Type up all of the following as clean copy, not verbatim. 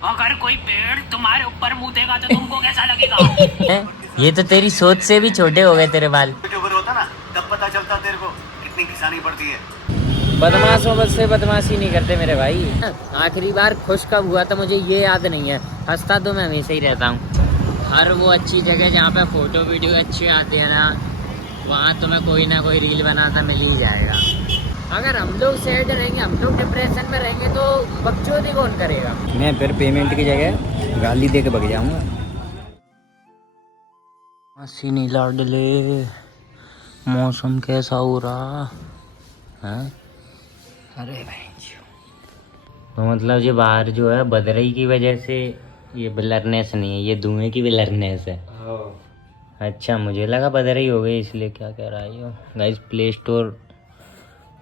अगर कोई पेड़ तुम्हारे ऊपर मुतेगा तो तुमको कैसा लगेगा? ये तो तेरी सोच से भी छोटे हो गए तेरे बाल। यूट्यूबर होता ना तब पता चलता तेरे को कितनी किसानी पड़ती है। बदमाशों बस से बदमाशी नहीं करते मेरे भाई। आखिरी बार खुश कब हुआ था मुझे ये याद नहीं है। हंसता तो मैं हमेशा ही रहता हूँ। हर वो अच्छी जगह जहाँ पे फोटो वीडियो अच्छे आते हैं ना, वहाँ तो मैं कोई ना कोई रील बनाता मिल ही जाएगा। अगर हम लोग सैड रहेंगे, हम लोग डिप्रेशन में रहेंगे तो बकचोदी कौन करेगा। मैं फिर पेमेंट की जगह गाली दे के भग जाऊँगा। हंसी नहीं लाडले, मौसम कैसा हो रहा है? अरे भाई तो मतलब ये बाहर जो है बदरई की वजह से ये ब्लरनेस नहीं है, ये धुएं की ब्लरनेस है। अच्छा मुझे लगा बदरई हो गई इसलिए। क्या कह रहा है ये गाइस? प्ले स्टोर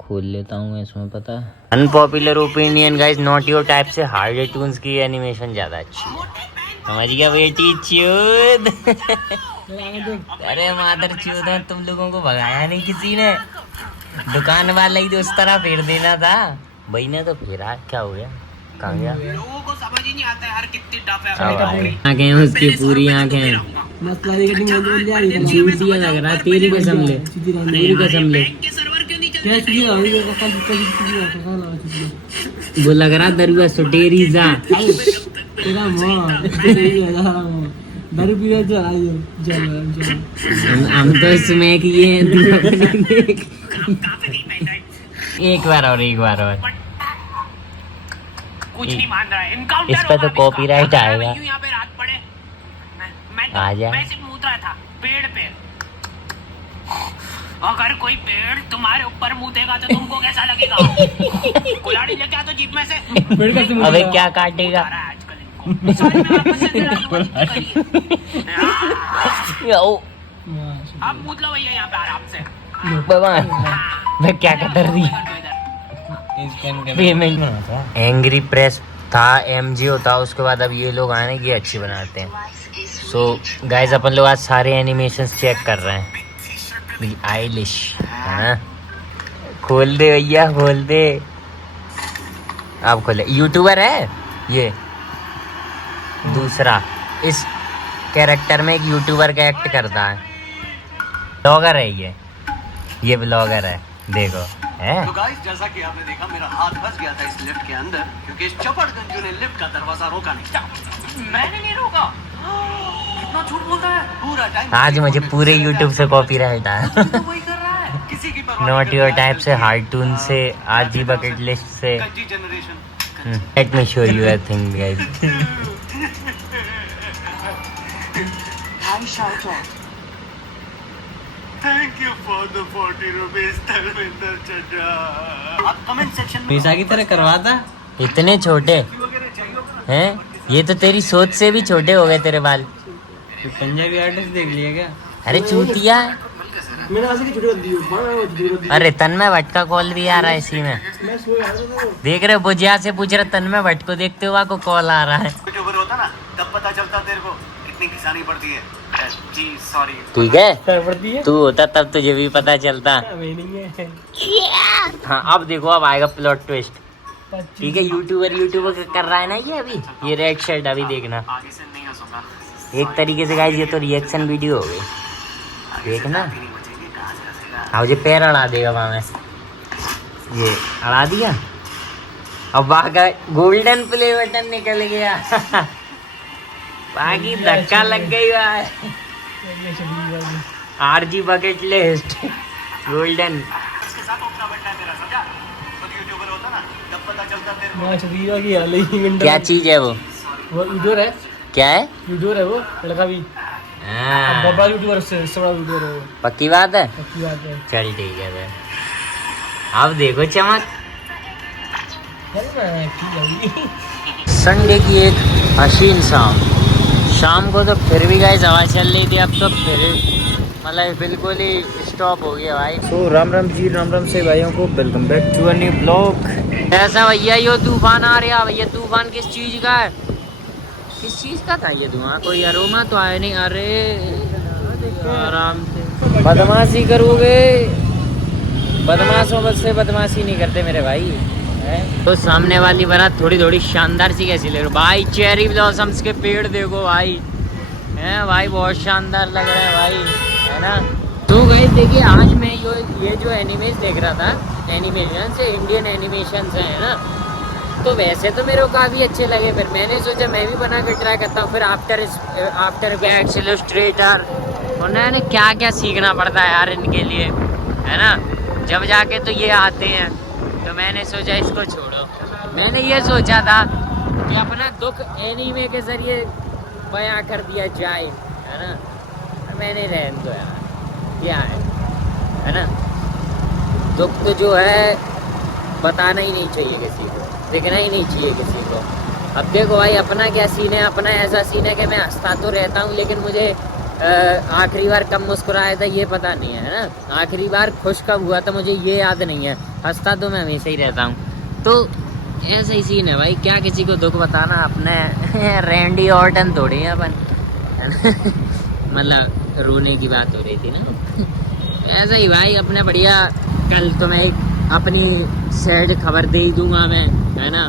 खोल लेता हूँ इसमें। पता है unpopular opinion guys, not your type से हार्ड टून्स की एनिमेशन ज़्यादा अच्छी है। हमारी क्या बेटी चूद। अरे मादर चूद है, तुम लोगों को भगाया नहीं किसी ने। दुकान वाला ही तो उस तरह फेर देना था। भाई ने तो फेरा, क्या हो गया? कहाँ गया? लोगों को समझ ही नहीं आता यार कितनी टफ है। आंखें उसकी पूरी आंखें झूठिया लग रहा है। तेरी कसम ले, तेरी कसम ले। वो लग रहा दरुआ सुटेरी जा। हम तो इसमें कि ये एक बार और कुछ नहीं मान रहा है। इनकाउंटर इस पे तो कॉपीराइट आएगा। यहाँ पे रात पड़े। मैं सिर्फ मूत रहा था पेड़ पे। अगर कोई पेड़ तुम्हारे ऊपर मुतेगा तो तुमको कैसा लगेगा? कुल्हाड़ी लेके आ तो जीप में से। अबे क्या काटेगा? आजकल इनको सारे में आपस से आप मूत लो भैया यहाँ पे आराम से। भगवान मैं क्या कर रही पेमेंट। एंग्री प्रेस था, एमजी होता, उसके बाद अब ये लोग आने की अच्छी बनाते हैं। सो गाइस अपन लोग आज सारे एनिमेशंस चेक कर रहे हैं। आइलिश खोल दे भैया, खोल दे। आप खोले। यूट्यूबर है ये दूसरा, इस कैरेक्टर में एक यूट्यूबर का एक्ट करता है। ब्लॉगर है ये ब्लॉगर है। देखो है। तो गाइस जैसा कि आपने देखा मेरा हाथ फंस गया था इस लिफ्ट के अंदर क्योंकि इस चपड़गंजू ने लिफ्ट का दरवाजा रोका नहीं। मैंने नहीं रोका। कितना झूठ बोलता है। पूरा टाइम आज मुझे पूरे यूट्यूब से कॉपीराइट आया। तो वही कर रहा है। किसी की परवाह नॉट योर टाइप से, हार्टून से, आज ही बकेट लिस्ट से। Generation. Let me show you a thing guys. Thank you for the 40 rupees Dharmendra Chadda. आप कमेंट सेक्शन में पैसा की तरह करवाता। इतने छोटे हैं? ये तो तेरी सोच से भी छोटे हो गए तेरे बाल। तो पंजाबी आर्टिस्ट देख लिया क्या? अरे चूतिया। अरे तन्मय भट्ट का कॉल भी आ रहा है इसी में। देख रहे बुझिया से पूछ रहे तन्मय भट्ट को देखते हुआ को कॉल आ रहा है। यूट्यूबर होता ना तब पता चलता तेरे को कितनी किसानी पड़ती है। जी सॉरी। ठीक है, तू होता तब तुझे भी पता चलता। हाँ अब देखो, अब आएगा प्लॉट ट्विस्ट। ठीक है, यूट्यूबर कर रहा है ना ये अभी, ये रेड शर्ट अभी देखना। आगे से नहीं हंसूंगा। एक तरीके से गाइस ये तो रिएक्शन वीडियो हो गई। देखना हाँ मुझे पैर अड़ा देगा वहाँ में। ये अड़ा दिया। अब वहाँ का गोल्डन प्ले बटन निकल गया। बाकी धक्का लग गई है। RG bucket list golden. इसके साथ उठना बैठना है मेरा, समझा? खुद यूट्यूबर होता ना तब पता चलता तेरे को। क्या चीज है वो? यूट्यूबर है। क्या है? यूट्यूबर है वो लड़का भी। हाँ, बड़ा यूट्यूबर से बड़ा यूट्यूबर है वो। पक्की बात है। पक्की बात है। चल ठीक है फिर। अब देखो चमक। संडे की एक हसीन शाम को तो फिर भी गाइस हवा चल रही थी। अब तो फिर मतलब बिल्कुल ही स्टॉप हो गया भाई। तो राम राम से भाइयों को welcome back to a new blog. ऐसा भैया यो तूफान आ रहा भैया। तूफान किस चीज का है? किस चीज का था ये धुआं? कोई अरोमा तो आया नहीं। अरे आराम से बदमाशी करोगे। बदमाशों बस से बदमाशी नहीं करते मेरे भाई। तो सामने वाली बारात थोड़ी थोड़ी शानदार सी कैसी लग रही भाई। चेरी ब्लॉसम्स के पेड़ देखो भाई, हैं भाई, बहुत शानदार लग रहा है भाई, है ना। तो गाइस देखिए, आज मैं ये जो एनिमेज देख रहा था, एनिमेशन से इंडियन एनिमेशन से, है ना। तो वैसे तो मेरे को काफ़ी अच्छे लगे, फिर मैंने सोचा मैं भी बना कर ट्राई करता हूँ। फिर आफ्टर इफेक्ट्स, इलस्ट्रेटर, उन्होंने क्या क्या सीखना पड़ता है यार इनके लिए, है ना। जब जाके तो ये आते हैं, तो मैंने सोचा इसको छोड़ो। मैंने ये सोचा था कि अपना दुख एनीमे के ज़रिए बयां कर दिया जाए, है ना। मैंने रहने दो यार, क्या है ना। दुख तो जो है बताना ही नहीं चाहिए किसी को, दिखना ही नहीं चाहिए किसी को। अब देखो भाई, अपना क्या सीन है, अपना ऐसा सीन है कि मैं हंसता तो रहता हूँ, लेकिन मुझे आखिरी बार कब मुस्कुराया था ये पता नहीं है ना। आखिरी बार खुश कब हुआ था मुझे ये याद नहीं है। हंसता तो मैं हमेशा ही रहता हूँ। तो ऐसा ही सीन है भाई, क्या किसी को दुख बताना। अपने रैंडी ऑर्टन थोड़ी है अपन, मतलब रोने की बात हो रही थी ना। ऐसा ही भाई, अपने बढ़िया। कल तो मैं एक अपनी सैड खबर दे ही दूंगा मैं, है ना।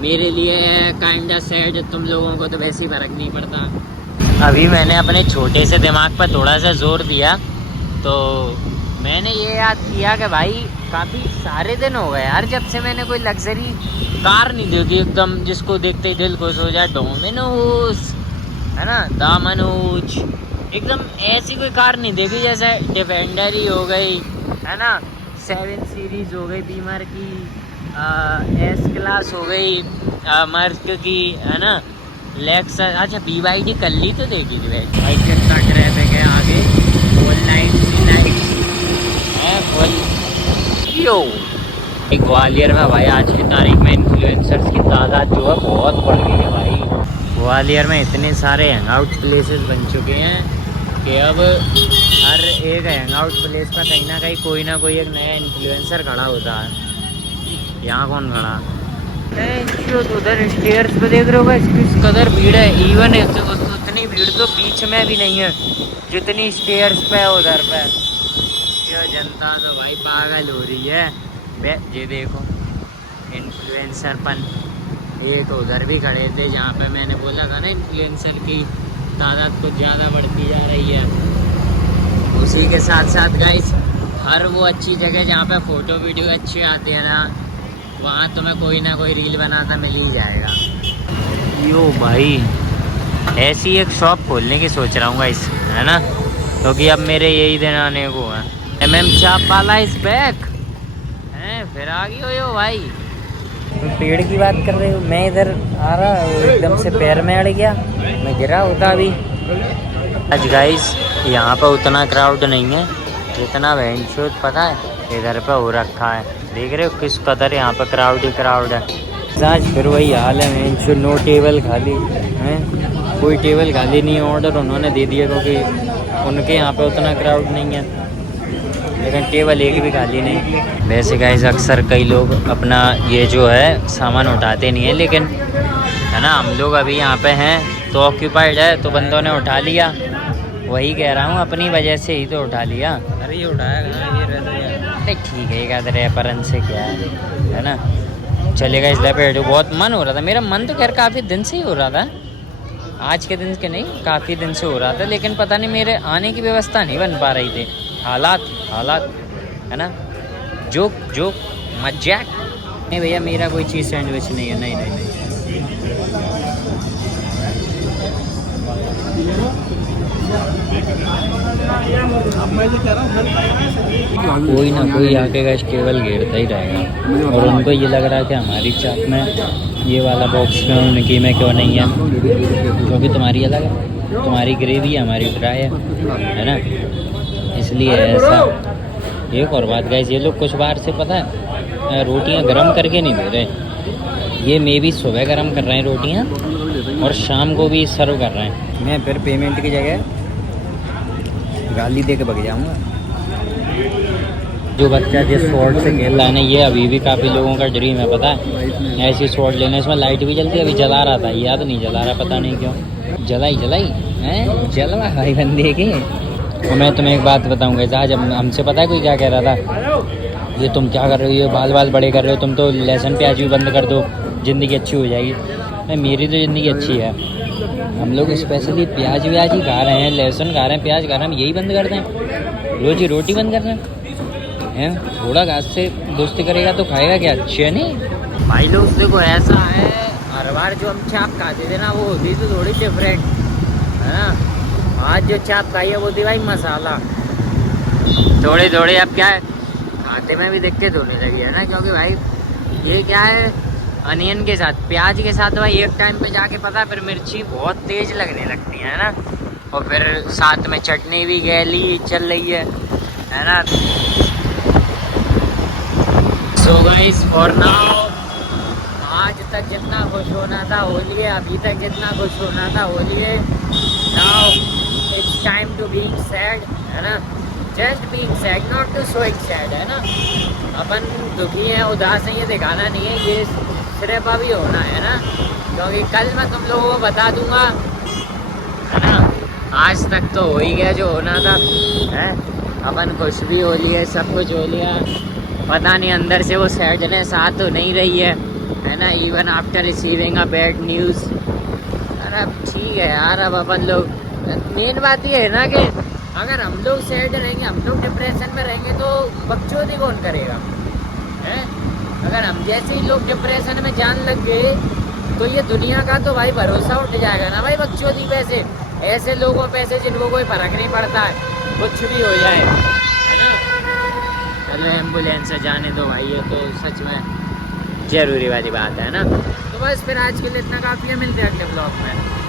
मेरे लिए काइंडा सैड, तुम लोगों को तो वैसे ही फर्क नहीं पड़ता। अभी मैंने अपने छोटे से दिमाग पर थोड़ा सा जोर दिया, तो मैंने ये याद किया कि भाई काफ़ी सारे दिन हो गए यार जब से मैंने कोई लग्जरी कार नहीं देखी एकदम जिसको देखते ही दिल खुश हो जाए। डोमिनोज, है ना, दामनोज, एकदम ऐसी कोई कार नहीं देखी। जैसे डिफेंडर ही हो गई, है ना, 7 सीरीज़ हो गई बीमर की, एस क्लास हो गई मर्क की, है ना, लेक्सस। अच्छा BYD कल ही तो देखी थी भाई, कितना ट्रैफिक है आगे। यो ग्वालियर में भाई आज की तारीख में इन्फ्लुएंसर्स की तादाद जो है बहुत बढ़ गई है भाई। ग्वालियर में इतने सारे हैंगआउट प्लेसेस बन चुके हैं कि अब हर एक हैंगआउट प्लेस पर कहीं ना कहीं कोई ना कोई एक नया इन्फ्लुएंसर खड़ा होता है। यहाँ कौन खड़ा है? उधर स्टेयर्स पे देख रहे हो भाई, किस कदर भीड़ है। इवन उतनी भीड़ तो बीच में भी नहीं है जितनी स्टेयर्स पे है उधर पे। जनता तो भाई पागल हो रही है। ये देखो इन्फ्लुएंसर एक उधर भी खड़े थे जहाँ पे मैंने बोला था ना इन्फ्लुएंसर की तादाद कुछ ज़्यादा बढ़ती जा रही है। उसी के साथ साथ गाइस, हर वो अच्छी जगह जहाँ पे फ़ोटो वीडियो अच्छे आते हैं ना, वहाँ तो मैं कोई ना कोई रील बनाता मिल ही जाएगा। यो भाई, ऐसी एक शॉप खोलने की सोच रहा हूँ गाइस, है ना, क्योंकि अब मेरे यही दिन आने को है। चाप वाला इस बैक हैं, फिर आ गई हो यो भाई। तुम पेड़ की बात कर रहे हो, मैं इधर आ रहा हूँ, एकदम से पैर में अड़ गया, मैं गिरा होता अभी। आज गाइस यहाँ पर उतना क्राउड नहीं है जितना वेंचूर पता है इधर पे हो रखा है। देख रहे हो किस कदर यहाँ पर क्राउड ही क्राउड है। आज फिर वही हाल है वेंचूर, नो टेबल खाली है, कोई टेबल खाली नहीं है। ऑर्डर उन्होंने दे दिया क्योंकि उनके यहाँ पे उतना क्राउड नहीं है, लेकिन टेबल एक भी खाली नहीं। वैसे गाइस अक्सर कई लोग अपना ये जो है सामान उठाते नहीं है, लेकिन है ना, हम लोग अभी यहाँ पे हैं तो ऑक्यूपाइड है, तो बंदों ने उठा लिया। वही कह रहा हूँ, अपनी वजह से ही तो उठा लिया। अरे ये उठाया ये रहता है। अरे ठीक है, एक रैपरन से क्या है ना। चलेगा इस लपेट। बहुत मन हो रहा था मेरा, मन तो खैर काफ़ी दिन से ही हो रहा था, आज के दिन के नहीं, काफ़ी दिन से हो रहा था, लेकिन पता नहीं मेरे आने की व्यवस्था नहीं बन पा रही थी। हालात है ना, जोक मजाक नहीं भैया, मेरा कोई चीज़ सैंडविच नहीं है। नहीं कोई ना कोई आके गैस टेबल घेरता ही रहेगा, और उनको ये लग रहा है कि हमारी चाप में ये वाला बॉक्स में उनकी में क्यों नहीं है, क्योंकि तुम्हारी अलग है, तुम्हारी ग्रेवी है, हमारी फ्राई है ना, इसलिए ऐसा। एक और बात गाइस, ये लोग कुछ बार से पता है रोटियां गरम करके नहीं दे रहे, ये मे भी सुबह गरम कर रहे हैं रोटियां और शाम को भी सर्व कर रहे हैं। मैं फिर पेमेंट की जगह गाली दे के भग जाऊँगा। जो बच्चा जिस स्वॉर्ड से खेल रहा है ना, ये अभी भी काफ़ी लोगों का ड्रीम है, पता है, ऐसी स्वॉर्ड लेना। इसमें लाइट भी जलती है, अभी जला रहा था, याद नहीं जला रहा, पता नहीं क्यों। जलाई हैं, जलवा भाई बंदे के। और मैं तुम्हें एक बात बताऊँगा, आज हमसे पता है कोई क्या कह रहा था ये तुम क्या कर रहे हो, ये बाल बाल बड़े कर रहे हो, तुम तो लहसुन प्याज भी बंद कर दो, ज़िंदगी अच्छी हो जाएगी। नहीं, मेरी तो ज़िंदगी अच्छी है। हम लोग स्पेशली प्याज व्याज ही खा रहे हैं, लहसुन खा रहे हैं, प्याज खा रहे हैं, हम यही बंद कर दें, रोज़ ही रोटी बंद कर दें हैं। थोड़ा घास से दोस्ती करेगा तो खाएगा क्या, अच्छे नहीं भाई लोग। देखो ऐसा है, हर बार जो हम चाप खाते थे ना वो होती तो थोड़ी डिफरेंट है ना। आज जो चाप खाई है वो थी भाई मसाला, थोड़े थोड़े अब क्या है खाते में भी दिक्कत होने लगी है ना, क्योंकि भाई ये क्या है अनियन के साथ प्याज के साथ भाई एक टाइम पे जाके पता फिर मिर्ची बहुत तेज लगने लगती है ना, और फिर साथ में चटनी भी गैली चल रही है ना। सो गाइस फॉर नाउ आज तक जितना खुश होना था हो लिए, अभी तक जितना खुश होना था हो लिए। Now it's time to being sad है ना, just being sad not to showing sad है ना। अपन दुखी हैं उदास हैं ये दिखाना नहीं है, ये सिर्फ अभी होना है ना, क्योंकि कल मैं तुम लोगों को बता दूंगा है ना। आज तक तो हो ही गया जो होना था है, अपन खुश भी हो लिए, सब कुछ हो लिया, पता नहीं अंदर से वो सैडनेस आ तो नहीं रही है ना, even after receiving a bad news. अरे अब ठीक है यार, अब अपन लोग मेन बात ये है ना कि अगर हम लोग सैड रहेंगे, हम लोग डिप्रेशन में रहेंगे तो बकचोदी कौन करेगा है। अगर हम जैसे ही लोग डिप्रेशन में जान लग गए तो ये दुनिया का तो भाई भरोसा उठ जाएगा ना भाई बकचोदी पैसे ऐसे लोगों पैसे जिनको कोई फर्क नहीं पड़ता है, कुछ भी हो जाए है ना। चलो एम्बुलेंस से जाने दो भाई, ये तो सच में जरूरी वाली बात है ना। तो बस फिर आज के लिए इतना काफ़ी है, मिलते हैं अगले ब्लॉग में।